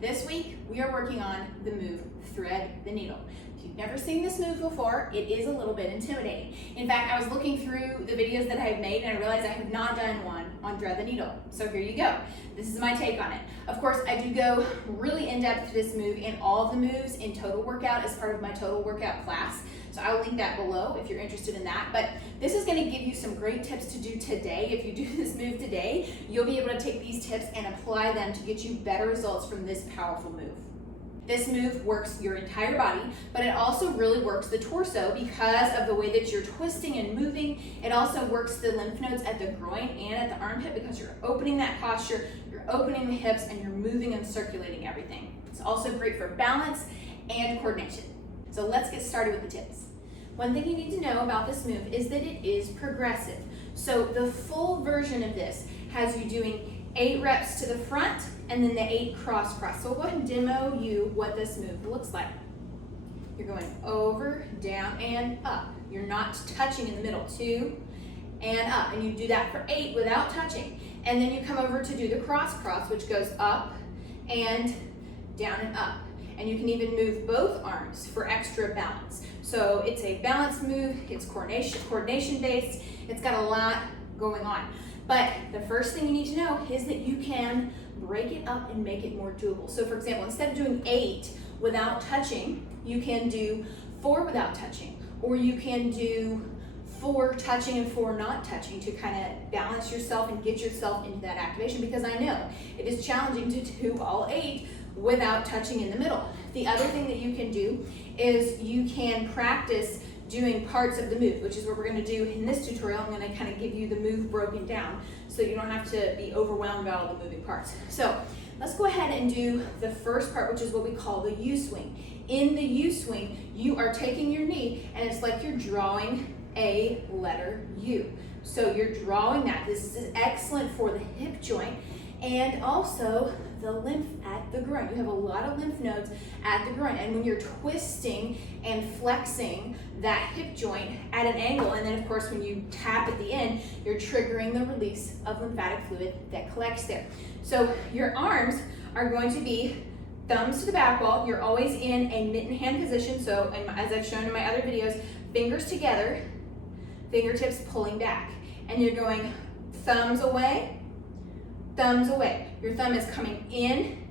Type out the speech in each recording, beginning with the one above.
This week, we are working on the move thread the needle. If you've never seen this move before, it is a little bit intimidating. In fact, I was looking through the videos that I've made and I realized I have not done one on thread the needle. So here you go. This is my take on it. Of course, I do go really in-depth to this move in all of the moves in Total Workout as part of my Total Workout class. So I will link that below if you're interested in that. But this is going to give you some great tips to do today. If you do this move today, you'll be able to take these tips and apply them to get you better results from this powerful move. This move works your entire body, but it also really works the torso because of the way that you're twisting and moving. It also works the lymph nodes at the groin and at the armpit because you're opening that posture, you're opening the hips, and you're moving and circulating everything. It's also great for balance and coordination. So let's get started with the tips. One thing you need to know about this move is that it is progressive. So the full version of this has you doing 8 reps to the front and then the 8 cross. So we'll go ahead and demo you what this move looks like. You're going over, down, and up. You're not touching in the middle. 2 and up. And you do that for 8 without touching. And then you come over to do the cross, which goes up and down and up. And you can even move both arms for extra balance. So it's a balance move, it's coordination based, it's got a lot going on. But the first thing you need to know is that you can break it up and make it more doable. So for example, instead of doing 8 without touching, you can do 4 without touching, or you can do 4 touching and 4 not touching to kind of balance yourself and get yourself into that activation, because I know it is challenging to do all 8 without touching in the middle. The other thing that you can do is you can practice doing parts of the move, which is what we're going to do in this tutorial. I'm going to kind of give you the move broken down so you don't have to be overwhelmed by all the moving parts. So let's go ahead and do the first part, which is what we call the U-swing. In the U-swing, you are taking your knee and it's like you're drawing a letter U. So you're drawing that. This is excellent for the hip joint and also the lymph at the groin. You have a lot of lymph nodes at the groin, and when you're twisting and flexing that hip joint at an angle, and then of course when you tap at the end, you're triggering the release of lymphatic fluid that collects there. So your arms are going to be thumbs to the back wall. You're always in a mitten hand position, so as I've shown in my other videos, fingers together, fingertips pulling back, and you're going thumbs away, thumbs away. Your thumb is coming in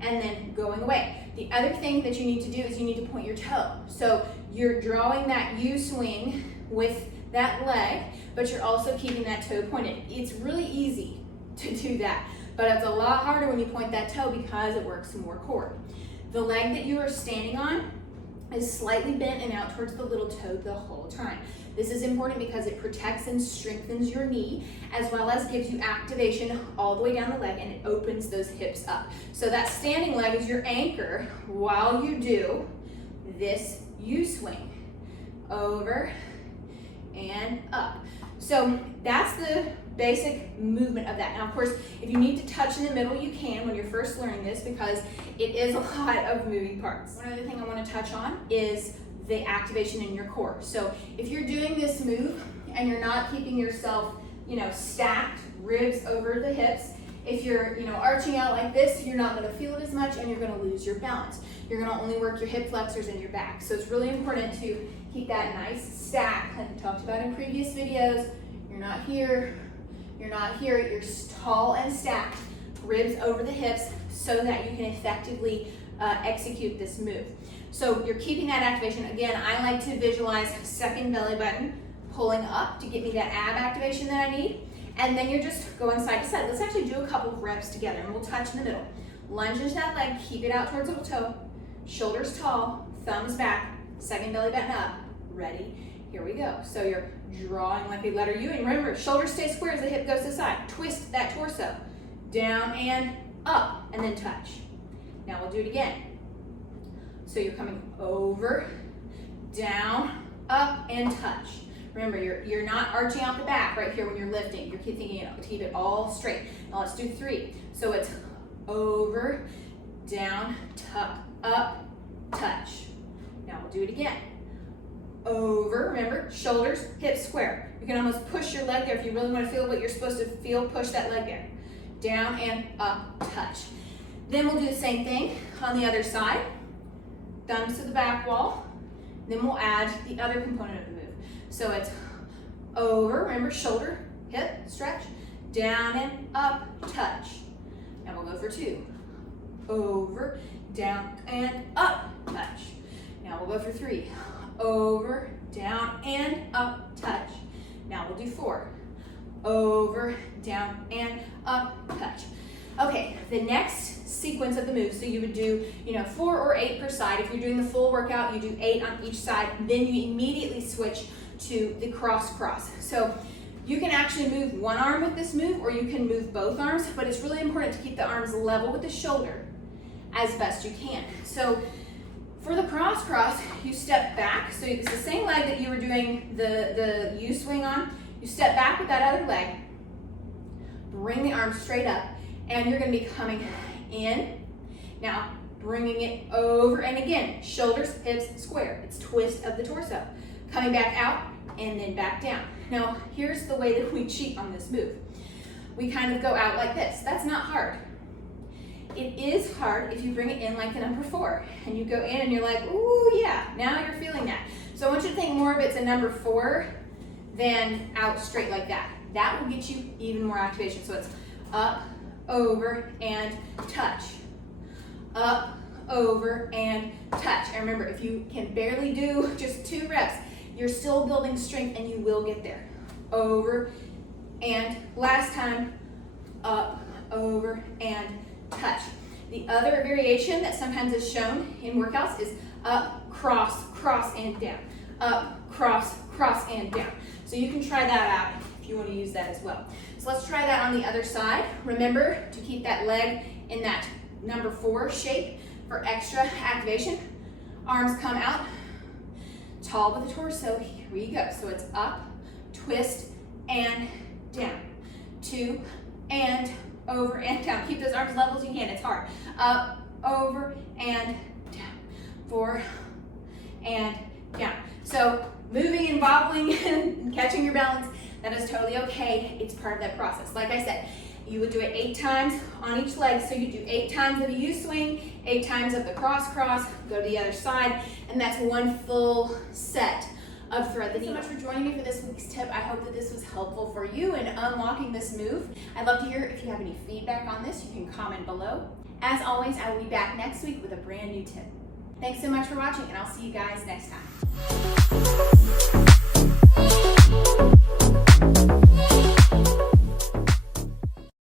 and then going away. The other thing that you need to do is you need to point your toe. So you're drawing that U swing with that leg, but you're also keeping that toe pointed. It's really easy to do that, but it's a lot harder when you point that toe because it works more core. The leg that you are standing on is slightly bent and out towards the little toe the whole time. This is important because it protects and strengthens your knee, as well as gives you activation all the way down the leg, and it opens those hips up. So that standing leg is your anchor while you do this U-swing. Over and up. So that's the basic movement of that. Now, of course, if you need to touch in the middle, you can when you're first learning this because it is a lot of moving parts. One other thing I want to touch on is the activation in your core. So if you're doing this move and you're not keeping yourself, stacked, ribs over the hips, if you're, arching out like this, you're not going to feel it as much and you're going to lose your balance. You're going to only work your hip flexors and your back. So it's really important to keep that nice stack like we talked about in previous videos. You're not here, you're not here, you're tall and stacked, ribs over the hips so that you can effectively execute this move. So you're keeping that activation. Again, I like to visualize second belly button pulling up to get me that ab activation that I need. And then you're just going side to side. Let's actually do a couple of reps together and we'll touch in the middle. Lunge into that leg, keep it out towards the toe, shoulders tall, thumbs back, second belly button up. Ready? Here we go. So you're drawing like a letter U, and remember, shoulders stay square as the hip goes to the side. Twist that torso, down and up, and then touch. Now we'll do it again. So you're coming over, down, up, and touch. Remember, you're not arching out the back right here when you're lifting. You're keeping keep it all straight. Now let's do 3. So it's over, down, tuck, up, touch. Now we'll do it again. Over, remember, shoulders, hips square. You can almost push your leg there if you really want to feel what you're supposed to feel. Push that leg there. Down and up, touch. Then we'll do the same thing on the other side. Thumbs to the back wall. Then we'll add the other component of the move. So it's over, remember shoulder, hip, stretch, down and up, touch. Now we'll go for 2. Over, down and up, touch. Now we'll go for 3. Over, down and up, touch. Now we'll do 4. Over, down and up, touch. Okay, the next sequence of the move, so you would do, 4 or 8 per side. If you're doing the full workout, you do 8 on each side, then you immediately switch to the cross. So you can actually move one arm with this move, or you can move both arms, but it's really important to keep the arms level with the shoulder as best you can. So for the cross, you step back. So it's the same leg that you were doing the U swing on. You step back with that other leg, bring the arms straight up, and you're gonna be coming in. Now, bringing it over, and again, shoulders, hips, square. It's twist of the torso. Coming back out, and then back down. Now, here's the way that we cheat on this move. We kind of go out like this. That's not hard. It is hard if you bring it in like the number 4, and you go in and you're like, ooh, yeah, now you're feeling that. So I want you to think more of it's a number 4 than out straight like that. That will get you even more activation. So it's up, over, and touch. Up, over, and touch. And remember, if you can barely do just 2 reps, you're still building strength and you will get there. Over, and last time, up, over, and touch. The other variation that sometimes is shown in workouts is up, cross, and down. Up, cross, and down. So you can try that out if you want to use that as well. So let's try that on the other side. Remember to keep that leg in that number 4 shape for extra activation. Arms come out, tall with the torso. Here we go. So it's up, twist, and down. 2, and over, and down. Keep those arms level as you can. It's hard. Up, over, and down. 4, and down. So moving and wobbling and catching your balance, that is totally okay. It's part of that process. Like I said, you would do it 8 times on each leg. So you do 8 times of a U swing, 8 times of the cross, go to the other side, and that's one full set of thread the needle. Thanks so much for joining me for this week's tip. I hope that this was helpful for you in unlocking this move. I'd love to hear if you have any feedback on this. You can comment below. As always, I will be back next week with a brand new tip. Thanks so much for watching, and I'll see you guys next time.